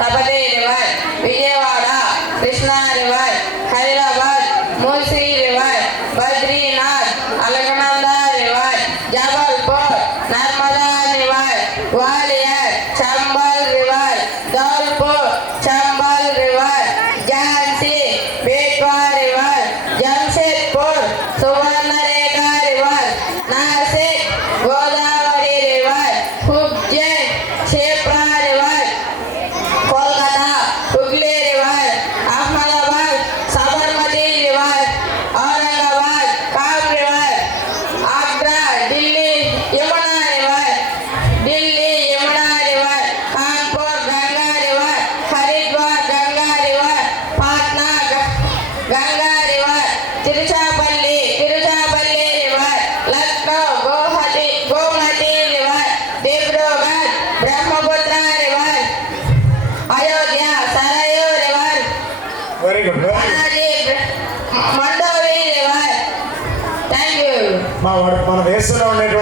Tapati River, Vijayawada, Krishna River, Hyderabad, Mulsi River, Badrinath, Alakananda River, Jabalpur, Narmada River, Gwalior, Chambal River, Dholpur, Chambal River, Jhansi, Betwa River, Jamshedpur, Suvarnarekha River, Nasik, Godavari River, Ujjain, Shepra River, Kolkata, Hooghly River, Ahmedabad, Sabarmati River, Aurangabad, Kam River, Agra, Delhi, Yamuna River, Delhi, Yamuna River, Kanpur, Ganga River, Haridwar, Ganga River, Patna, Ganga River, Tiruchirappalli River, Lucknow, Gomati River, Dibrugarh, Brahmaputra River, Ayodhya, Sarayu River, very good. Mandovi River. Thank you. మన దేశంలో ఉండేటువంటి